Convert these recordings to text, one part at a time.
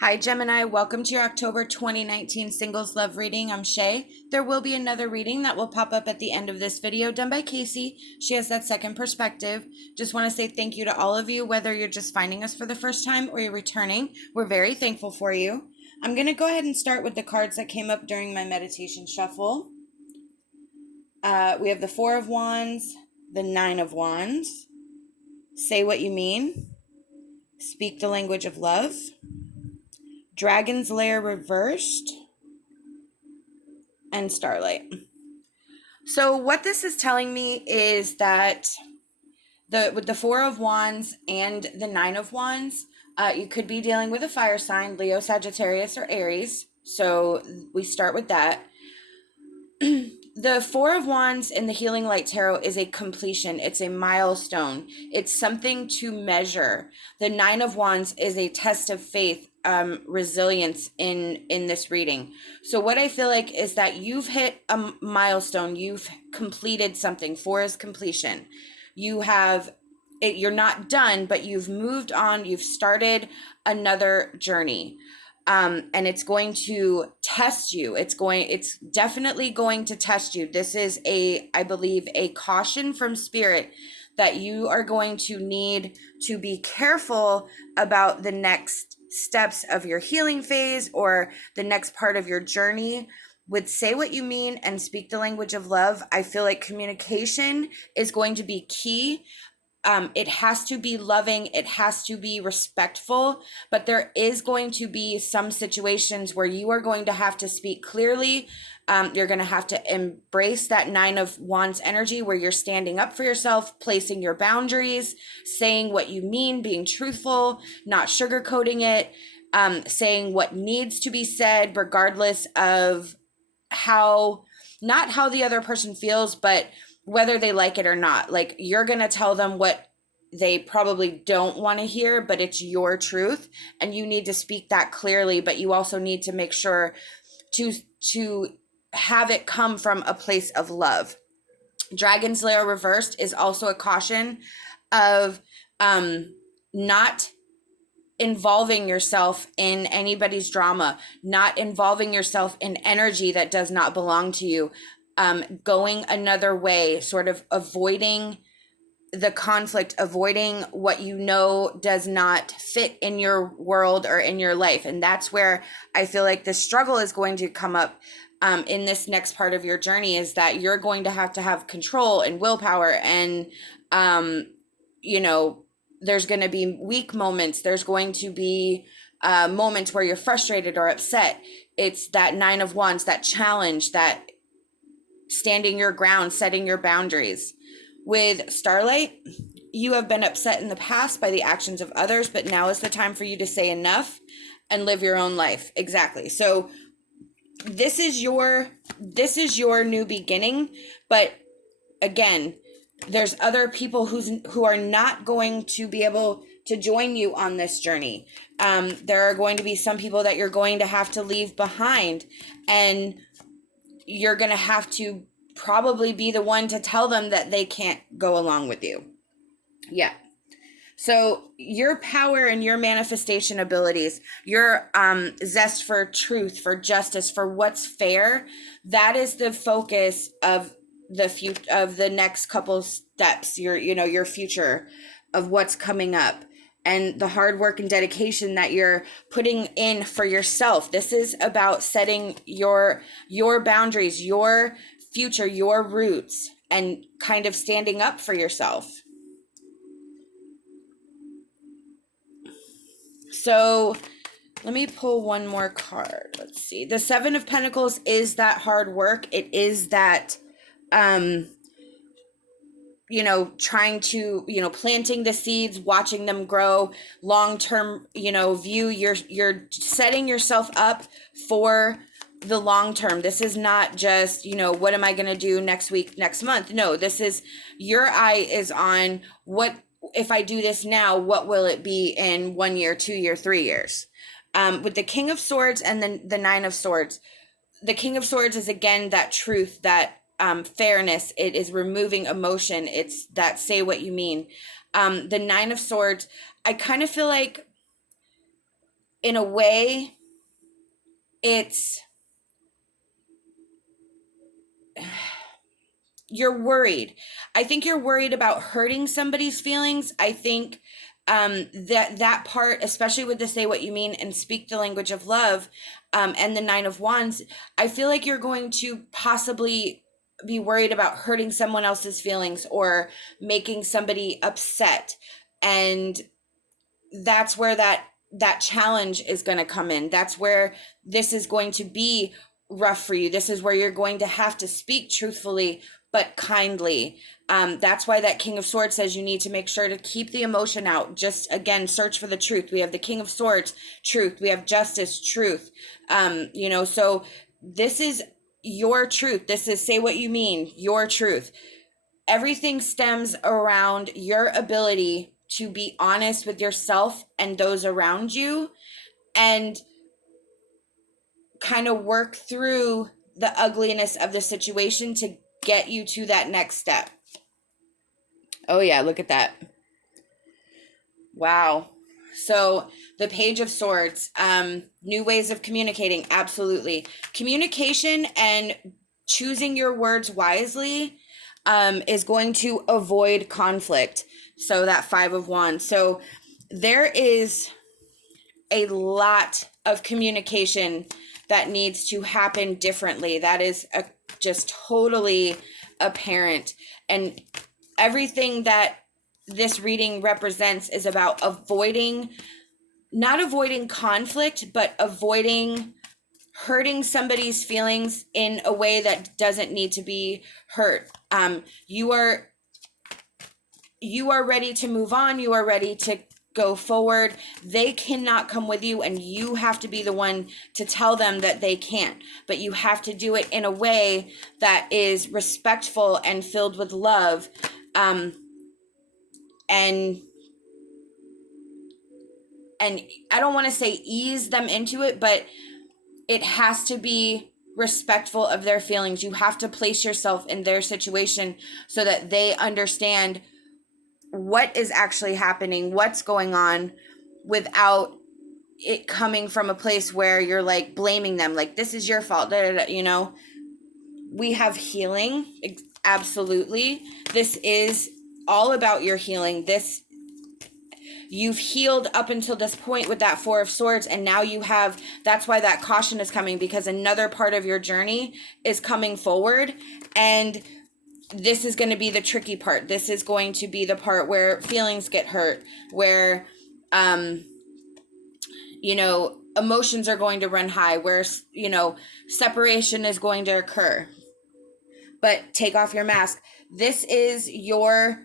Hi Gemini, welcome to your October 2019 Singles Love reading. I'm SHAE. There will be another reading that will pop up at the end of this video done by KACEE. She has that second perspective. Just want to say thank you to all of you, whether you're just finding us for the first time or you're returning. We're very thankful for you. I'm going to go ahead and start with the cards that came up during my meditation shuffle. We have the Four of Wands, the Nine of Wands, Say What You Mean, Speak the Language of Love, Dragon's Lair reversed, and Starlight. So what this is telling me is that with the Four of Wands and the Nine of Wands, you could be dealing with a fire sign, Leo, Sagittarius, or Aries. So we start with that. The Four of Wands in the Healing Light Tarot is a completion. It's a milestone. It's something to measure. The Nine of Wands is a test of faith, resilience in this reading. So what I feel like is that you've hit a milestone. You've completed something. Four is completion. You have it, you're not done, but you've moved on. You've started another journey. And it's going to test you. It's definitely going to test you. This is I believe, a caution from spirit that you are going to need to be careful about the next steps of your healing phase or the next part of your journey. With Say What You Mean and Speak the Language of Love, I feel like communication is going to be key. It has to be loving, it has to be respectful, but there is going to be some situations where you are going to have to speak clearly. You're going to have to embrace that Nine of Wands energy where you're standing up for yourself, placing your boundaries, saying what you mean, being truthful, not sugarcoating it, saying what needs to be said, regardless of not how the other person feels, but whether they like it or not. Like, you're going to tell them what they probably don't want to hear, but it's your truth and you need to speak that clearly, but you also need to make sure to have it come from a place of love. Dragon's Lair reversed is also a caution of not involving yourself in anybody's drama, not involving yourself in energy that does not belong to you. Going another way, sort of avoiding the conflict, avoiding what you know does not fit in your world or in your life. And that's where I feel like the struggle is going to come up in this next part of your journey, is that you're going to have control and willpower. And, there's going to be weak moments. There's going to be moments where you're frustrated or upset. It's that Nine of Wands, that challenge, that standing your ground, setting your boundaries. With Starlight, you have been upset in the past by the actions of others, but now is the time for you to say enough and live your own life. Exactly. So this is your new beginning, but again, there's other people who are not going to be able to join you on this journey. There are going to be some people that you're going to have to leave behind, and you're going to have to probably be the one to tell them that they can't go along with you. Yeah. So your power and your manifestation abilities, your zest for truth, for justice, for what's fair, that is the focus of the next couple steps, your future of what's coming up. And the hard work and dedication that you're putting in for yourself. This is about setting your boundaries, your future, your roots, and kind of standing up for yourself. So let me pull one more card. Let's see. The Seven of Pentacles is that hard work. It is that trying to, planting the seeds, watching them grow, long-term, view. You're setting yourself up for the long term. This is not just, what am I going to do next week, next month? No, this is, your eye is on, what, if I do this now, what will it be in 1 year, 2 year, 3 years? With the King of Swords and then the Nine of Swords, the King of Swords is again that truth, that fairness. It is removing emotion. It's that Say What You Mean. The Nine of Swords, I kind of feel like in a way, it's, you're worried. I think you're worried about hurting somebody's feelings. I think that part, especially with the say what you mean and speak the language of love, and the 9 of Wands, I feel like you're going to possibly be worried about hurting someone else's feelings or making somebody upset. And that's where that challenge is going to come in. That's where this is going to be rough for you. This is where you're going to have to speak truthfully but kindly. That's why that King of Swords says you need to make sure to keep the emotion out. Just, again, search for the truth. We have the King of Swords, truth. We have justice, truth. So this is your truth. This is say what you mean, your truth. Everything stems around your ability to be honest with yourself and those around you, and kind of work through the ugliness of the situation to get you to that next step. Oh yeah, look at that. Wow. So the Page of Swords, new ways of communicating, absolutely. Communication and choosing your words wisely is going to avoid conflict. So that 5 of Wands. So there is a lot of communication that needs to happen differently. That is just totally apparent. And everything that this reading represents is about not avoiding conflict, but avoiding hurting somebody's feelings in a way that doesn't need to be hurt. You are ready to move on. You are ready to go forward. They cannot come with you, and you have to be the one to tell them that they can't. But you have to do it in a way that is respectful and filled with love. And I don't want to say ease them into it, but it has to be respectful of their feelings. You have to place yourself in their situation so that they understand what is actually happening, what's going on, without it coming from a place where you're like blaming them, like this is your fault, we have healing. Absolutely. This is all about your healing. You've healed up until this point with that 4 of Swords, and now that's why that caution is coming, because another part of your journey is coming forward, and this is going to be the tricky part. This is going to be the part where feelings get hurt, where, emotions are going to run high, where, separation is going to occur. But take off your mask. This is your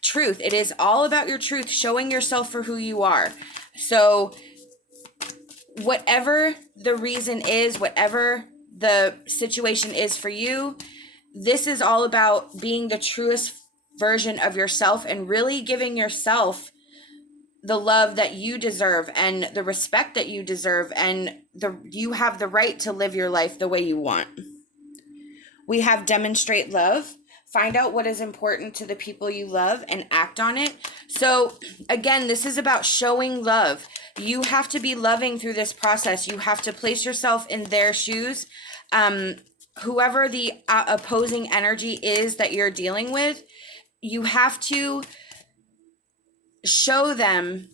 truth. It is all about your truth, showing yourself for who you are. So whatever the reason is, whatever the situation is for you, this is all about being the truest version of yourself and really giving yourself the love that you deserve and the respect that you deserve, and you have the right to live your life the way you want. We have demonstrate love. Find out what is important to the people you love and act on it. So again, this is about showing love. You have to be loving through this process. You have to place yourself in their shoes. Whoever the opposing energy is that you're dealing with, you have to show them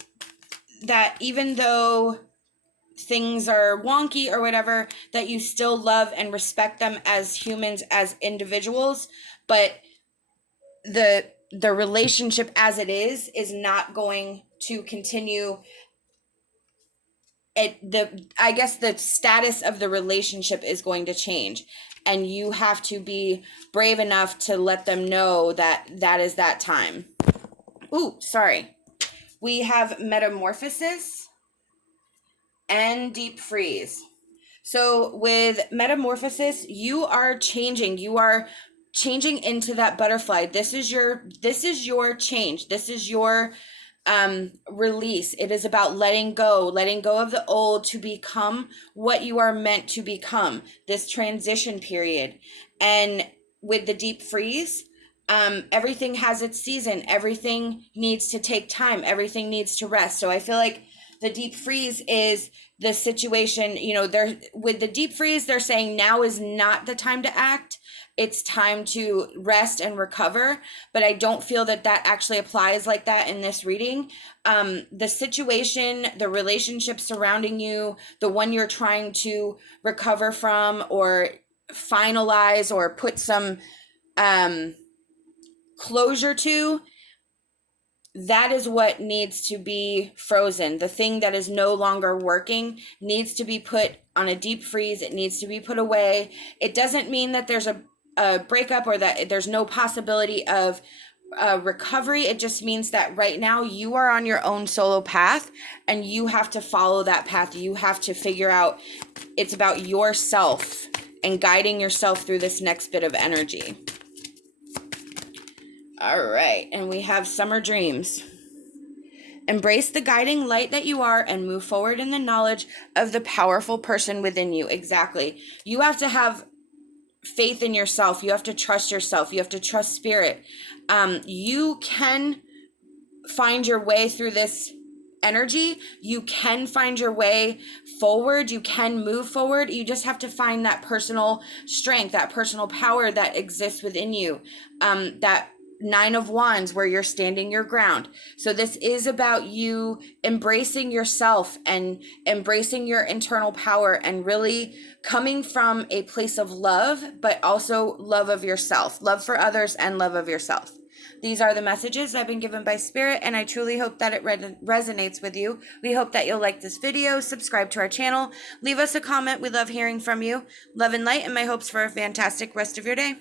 that even though things are wonky or whatever, that you still love and respect them as humans, as individuals, but the relationship as it is not going to continue. I guess the status of the relationship is going to change, and you have to be brave enough to let them know that is that time. Ooh, sorry. We have metamorphosis and deep freeze. So with metamorphosis, you are changing. You are changing into that butterfly. This is your change. This is your release. It is about letting go of the old to become what you are meant to become, this transition period. And with the deep freeze, everything has its season. Everything needs to take time. Everything needs to rest. So I feel like The deep freeze is the situation, you know, they're with the deep freeze, they're saying now is not the time to act. It's time to rest and recover. But I don't feel that that actually applies like that in this reading. The situation, the relationship surrounding you, the one you're trying to recover from or finalize or put some closure to, that is what needs to be frozen. The thing that is no longer working needs to be put on a deep freeze. It needs to be put away. It doesn't mean that there's a breakup or that there's no possibility of recovery. It just means that right now you are on your own solo path and you have to follow that path. You have to figure out, it's about yourself and guiding yourself through this next bit of energy. All right, and we have summer dreams. Embrace the guiding light that you are and move forward in the knowledge of the powerful person within you. Exactly. You have to have faith in yourself. You have to trust yourself. You have to trust spirit. You can find your way through this energy. You can find your way forward. You can move forward. You just have to find that personal strength, that personal power that exists within you. That Nine of Wands where you're standing your ground. So this is about you embracing yourself and embracing your internal power and really coming from a place of love, but also love of yourself, love for others and love of yourself. These are the messages I've been given by Spirit, and I truly hope that it resonates with you. We hope that you'll like this video, subscribe to our channel, leave us a comment. We love hearing from you. Love and light, and my hopes for a fantastic rest of your day.